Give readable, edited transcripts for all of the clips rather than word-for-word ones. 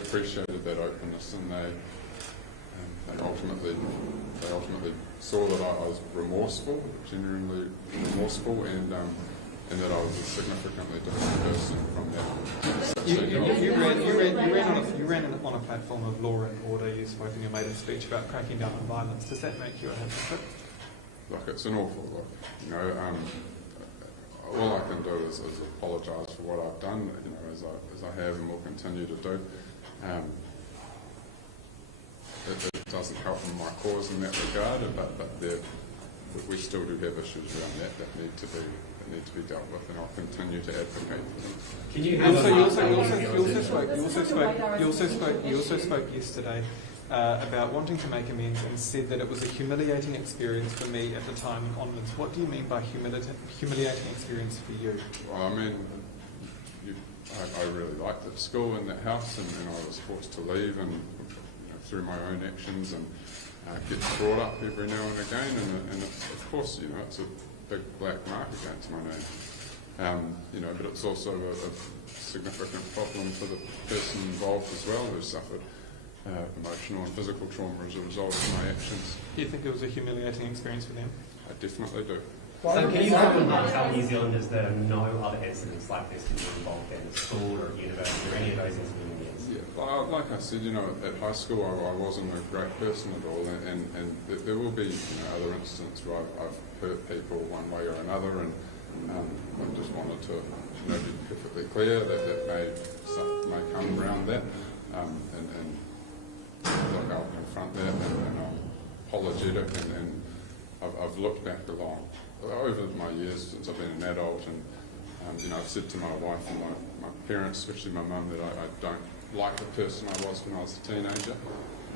appreciated that openness, and they ultimately saw that I was remorseful, genuinely remorseful, and that I was a significantly different person from that. You ran on a platform of law and order. You spoke in your maiden speech about cracking down on violence. Does that make you a hypocrite? Look, it's an awful lot. You know, all I can do is apologise for what I've done. You know, as I have and will continue to do. It doesn't help in my cause in that regard, but we still do have issues around that need to be dealt with, and I'll continue to advocate for them. Can you also spoke yesterday about wanting to make amends and said that it was a humiliating experience for me at the time and onwards. What do you mean by humiliating experience for you? Well, I mean, I really liked that school and that house, and I was forced to leave, and through my own actions, and get brought up every now and again, and of course, you know, it's a big black mark against my name. You know, but it's also a significant problem for the person involved as well, who suffered emotional and physical trauma as a result of my actions. Do you think it was a humiliating experience for them? I definitely do. So can you tell New Zealanders that no other incidents like this can be involved in school or university or any of those incidents? Yeah, like I said, you know, at high school I wasn't a great person at all, and there will be, you know, other incidents where I've hurt people one way or another, and I just wanted to, you know, be perfectly clear that may come around that, and look, I'll confront that, and I'm apologetic, and I've looked back over my years since I've been an adult, and you know, I've said to my wife and my parents, especially my mum, that I don't like the person I was when I was a teenager.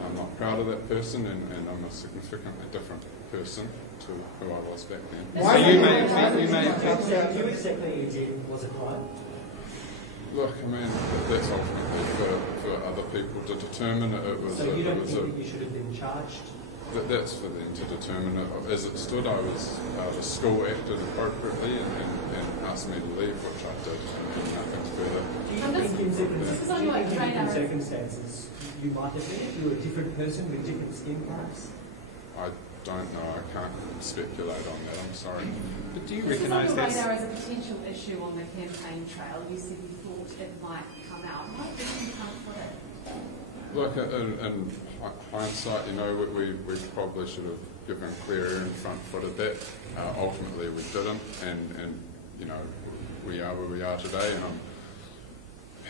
I'm not proud of that person, and I'm a significantly different person to who I was back then. So you may you exactly you did was a crime? Look, I mean, that's ultimately for other people to determine. It was. So you don't think that you should have been charged? That's for them to determine. As it stood, the school acted appropriately and asked me to leave, which I did, and nothing further. Do you think in different circumstances you might have been if you were a different person with different skin colors? I don't know. I can't speculate on that. I'm sorry. But do you recognise that? This is on your radar as a potential issue on the campaign trail. You said you thought it might come out. Might this come for it? Look, in hindsight, you know, we probably should have given clearer and front-footed that. Ultimately, we didn't, and you know, we are where we are today. And I've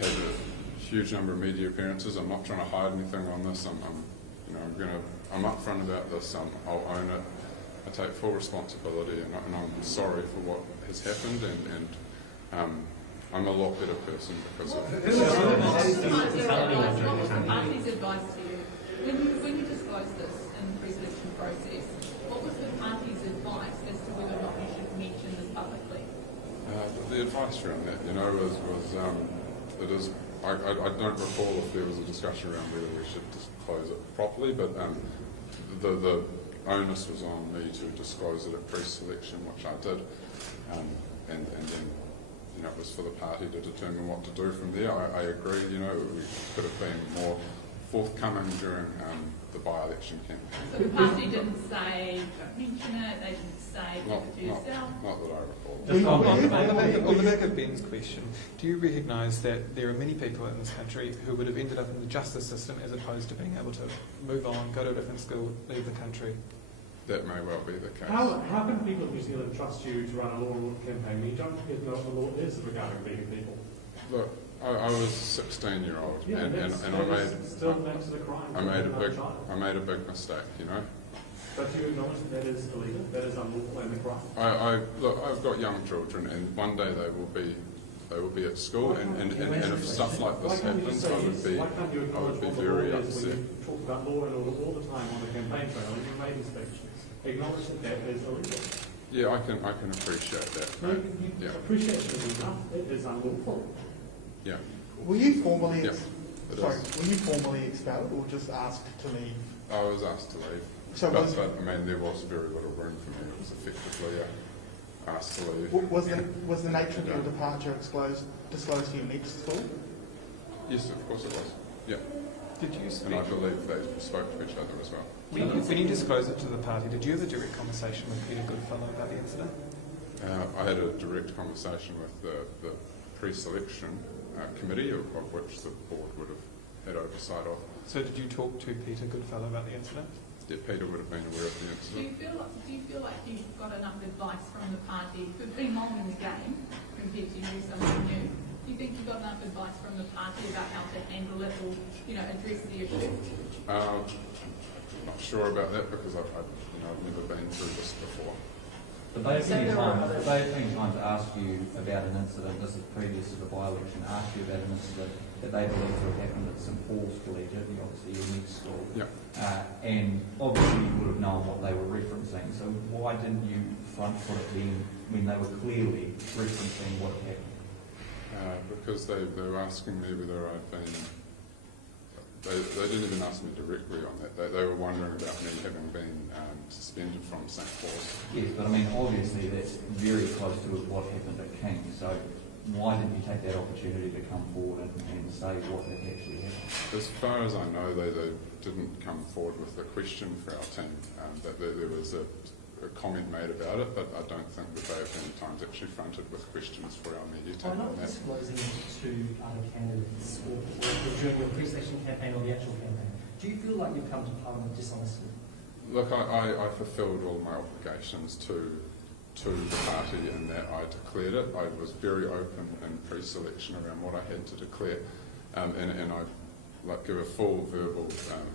had a huge number of media appearances. I'm not trying to hide anything on this. I'm upfront about this. I'll own it. I take full responsibility, and I'm sorry for what has happened, and I'm a lot better person because of it. Party's advice to you. When you disclosed this in the pre-selection process, what was the party's advice as to whether or not you should mention this publicly? The advice around that, you know, I don't recall if there was a discussion around whether we should disclose it properly, but the onus was on me to disclose it at pre-selection, which I did, and then, you know, it was for the party to determine what to do from there. I agree, you know, we could have been more forthcoming during the by-election campaign. So the party didn't say, don't mention it, they didn't say, keep it to yourself? Not that I recall. On the back of Ben's question, do you recognise that there are many people in this country who would have ended up in the justice system as opposed to being able to move on, go to a different school, leave the country? That may well be the case. How can people in New Zealand trust you to run a law and order campaign when you don't know what the law is regarding beating people? Look, I was a 16-year-old, and I made a big mistake, you know. But do you acknowledge that is illegal, that is unlawful and a crime? Look, I've got young children, and one day they will be at school, and if stuff like this happens, I would be very upset. You talk about law and order all the time on the campaign trail and your maiden speech. Acknowledge that is illegal. Yeah, I can appreciate that. No, you appreciate it enough. It is unlawful. Yeah. Were you formally expelled or just asked to leave? I was asked to leave. So but I mean, there was very little room for me. It was effectively asked to leave. Was the nature of your departure disclosed to your next school? Yes, of course it was. Yeah, Did you and speak? I believe they spoke to each other as well. When you disclosed it to the party, did you have a direct conversation with Peter Goodfellow about the incident? I had a direct conversation with the pre-selection committee, of which the board would have had oversight of. So did you talk to Peter Goodfellow about the incident? Yeah, Peter would have been aware of the Do incident. you feel like you've got enough advice from the party who've been long in the game compared to you, someone new? Do you think you've got enough advice from the party about how to handle it or, address the issue? Not sure about that because I've never been through this before. But they've been trying to ask you about an incident, this is previous to the by-election, ask you about an incident that they believe to have happened at St Paul's Collegiate, obviously your next school. Yeah. And obviously you would have known what they were referencing, so why didn't you front foot it then when they were clearly referencing what had happened? Because they were asking me whether I'd been... They didn't even ask me directly on that. They were wondering about me having been suspended from St Paul's. Yes, but I mean, obviously that's very close to what happened at King, so why didn't you take that opportunity to come forward and say what had actually happened? As far as I know, they didn't come forward with a question for our team. That there was a comment made about it, but I don't think that they have any times actually fronted with questions for our media By team not on that. disclosing it to other candidates or during your pre-selection campaign or the actual campaign, do you feel like you've come to Parliament dishonestly? Look, I fulfilled all my obligations to the party in that I declared it. I was very open in pre-selection around what I had to declare, and I give a full verbal,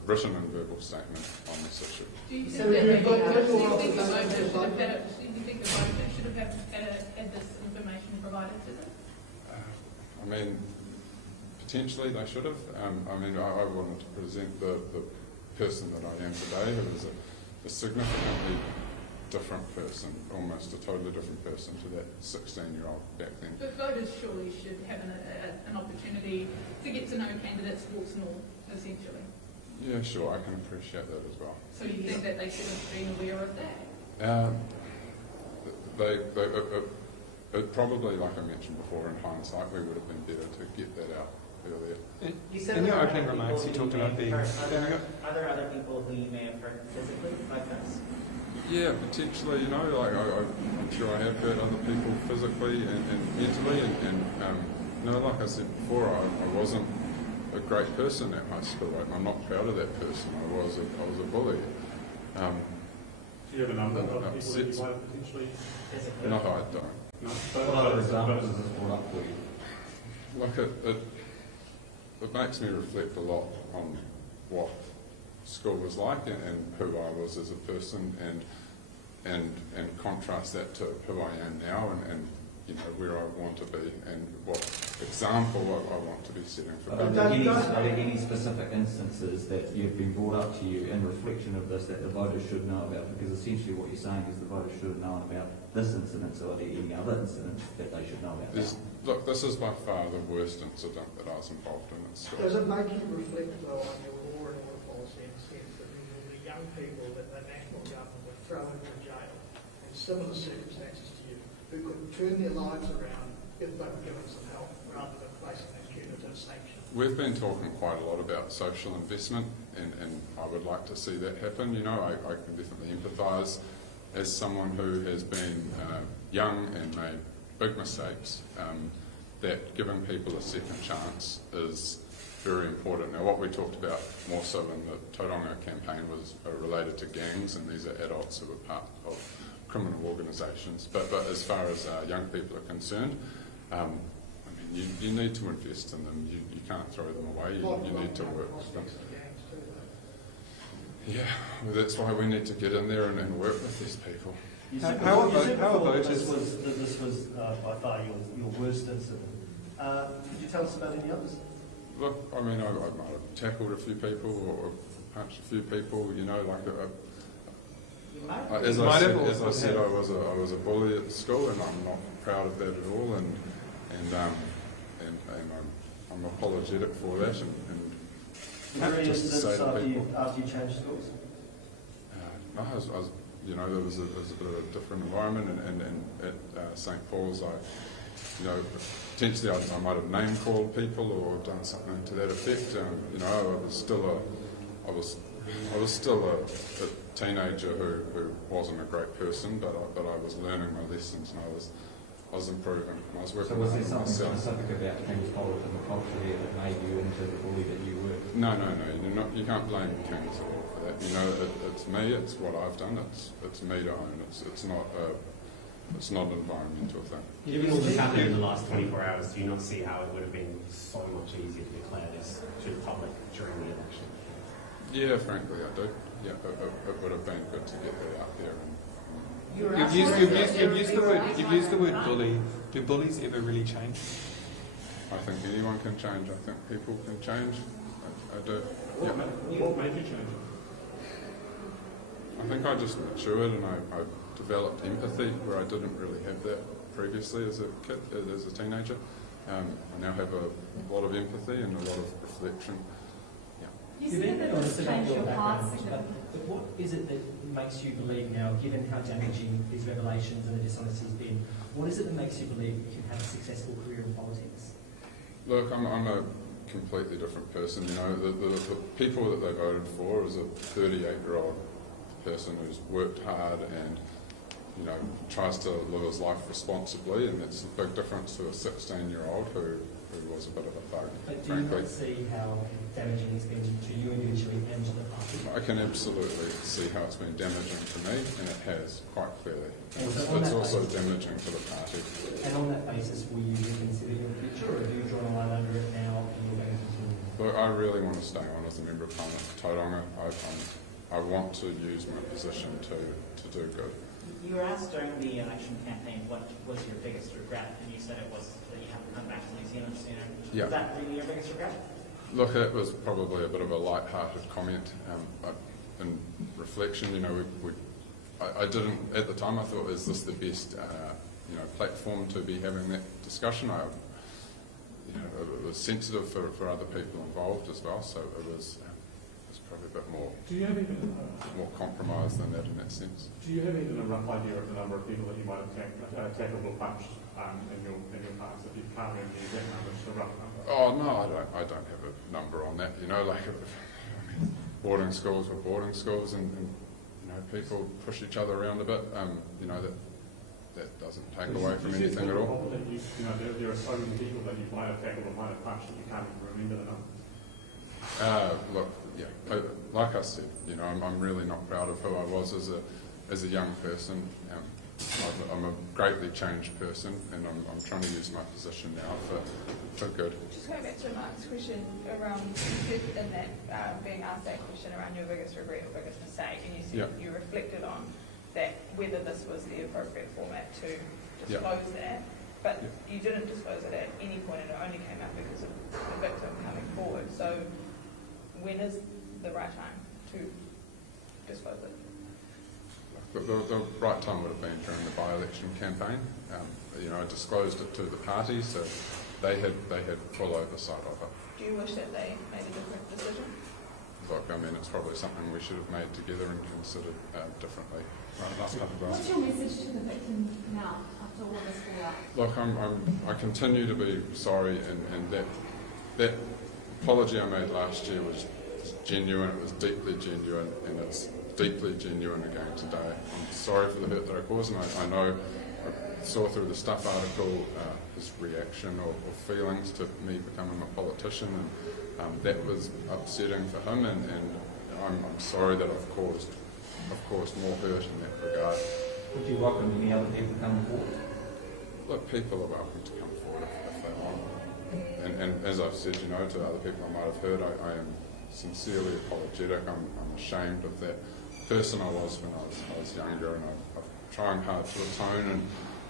written and verbal statement on this issue. Do you think So that you've got do you little think the officers voter in should the have had this information provided to them? I mean, potentially they should have. I wanted to present the person that I am today, who is a significantly different person, almost a totally different person to that 16-year-old back then. But voters surely should have an opportunity to get to know candidates warts and all, essentially. Yeah, sure, I can appreciate that as well. So you think that they should have been aware of that? Probably, like I mentioned before, in hindsight, we would have been better to get that out earlier. In your opening remarks, you talked about being... Are there other people who you may have hurt physically like this? Yeah, potentially, I'm sure I have hurt other people physically and mentally, and like I said before, I wasn't a great person at high school. I'm not proud of that person. I was a bully. Do you have a number of people that you might have potentially... No, I don't. No. What other examples is this brought up for you? Look, it makes me reflect a lot on what school was like and who I was as a person, and contrast that to who I am now, and where I want to be and what example I want to be setting for Are people. there any specific instances that you've been brought up to you in reflection of this that the voters should know about? Because essentially what you're saying is the voters should have known about this incident, so are there any other incidents that they should know about? Look, this is by far the worst incident that I was involved in at school. Does it make you reflect, though, on your law and order policy in the sense that these are the young people that the national government would throw into jail in similar circumstances to you, who could turn their lives around if they were given some help rather than facing a punitive sanction? We've been talking quite a lot about social investment, and I would like to see that happen. I can definitely empathise as someone who has been young and made big mistakes, that giving people a second chance is very important. Now, what we talked about more so in the Tauranga campaign was related to gangs, and these are adults who are part of criminal organisations. But as far as young people are concerned, you need to invest in them. You can't throw them away. You need to work with them. Yeah, well, that's why we need to get in there and work with these people. You said How before voters... this was by far your worst incident. Could you tell us about any others? Look, I might have tackled a few people or punched a few people. As I said, I was a bully at school, and I'm not proud of that at all. And I'm apologetic for that. Were there any incidents after you changed schools? No, there was a bit of a different environment, and at St Paul's I potentially I might have name called people or done something to that effect. I was still a teenager who wasn't a great person, but I was learning my lessons and I was improving. I was working so was there on something myself. specific about King's College and the culture there that made you into the bully that you were? No. You can't blame Kings for that. It's me. It's what I've done. It's me to own. It's not an environmental thing. Given all this happened in the last 24 hours, do you not see how it would have been so much easier to declare this to the public during the election? Yeah, frankly, I do. Yeah, it would have been good to get that out there. You've used the word bully. Do bullies ever really change? I think anyone can change. I think people can change. I do. Yeah. What made you change? I think I just matured and I developed empathy where I didn't really have that previously as a kid, as a teenager. I now have a lot of empathy and a lot of reflection. You said that this changed your path significantly. But what is it that makes you believe now, given how damaging these revelations and the dishonesty has been, what is it that makes you believe you can have a successful career in politics? Look, I'm a completely different person. The people that they voted for is a 38-year-old person who's worked hard and tries to live his life responsibly, and that's a big difference to a 16-year-old who was a bit of a thug. But do you not see how damaging it's been to you individually and to the party? I can absolutely see how it's been damaging to me, and it has, quite clearly. It's also damaging to the party. And on that basis, will you reconsider your future, or have you drawn a line under it now and you're going to continue? Look, I really want to stay on as a member of Parliament for Tauranga. I want to use my position to do good. You were asked during the election campaign what was your biggest regret, and you said it was that you haven't come back to New Zealand sooner. Yeah. Was that really your biggest regret? Look, it was probably a bit of a light-hearted comment. In reflection, I didn't at the time. I thought, is this the best, platform to be having that discussion? It was sensitive for other people involved as well, so it was probably a bit more. Do you have even more compromise than that in that sense? Do you have even a rough idea of the number of people that you might have tackled or punched in your past? If you can't remember the exact number, just a rough number. Oh no, I don't have a number on that. Boarding schools were boarding schools, and people push each other around a bit. That doesn't take away from anything at all. There are so many people that you might have tackled or might have punched that you can't even remember the number. Like I said, I'm really not proud of who I was as a young person. I'm a greatly changed person, and I'm trying to use my position now for good. Just going back to Mark's question around, you said in that, being asked that question around your biggest regret or biggest mistake, and you said you reflected on that, whether this was the appropriate format to disclose that, but you didn't disclose it at any point, and it only came out because of the victim coming forward. So when is the right time to disclose it? The right time would have been during the by-election campaign. I disclosed it to the party, so they had full oversight of it. Do you wish that they made a different decision? Look, it's probably something we should have made together and considered differently. What's your message to the victim now after all this fallout? Look, I continue to be sorry, and that apology I made last year was genuine. It was deeply genuine, and it's deeply genuine again today. I'm sorry for the hurt that I caused, and I know I saw through the Stuff article his reaction or feelings to me becoming a politician, and that was upsetting for him, and I'm sorry that I've caused more hurt in that regard. Would you welcome any other people coming forward? Look, people are welcome to come forward if they want. And as I've said, to other people I might have heard, I am sincerely apologetic. I'm ashamed of that person I was when I was younger, and I'm trying hard to atone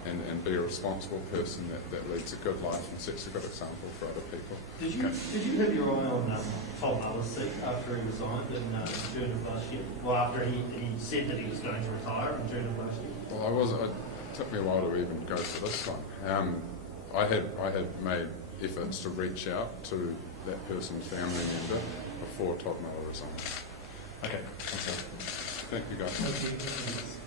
and be a responsible person that leads a good life and sets a good example for other people. Did you have your eye on Tom Muller's seat after he resigned in June of last year? Well, after he said that he was going to retire in June of last year? Well, it took me a while to even go to this one. I had made efforts to reach out to that person's family member before Todd Muller resigned. Okay. Thank you, guys.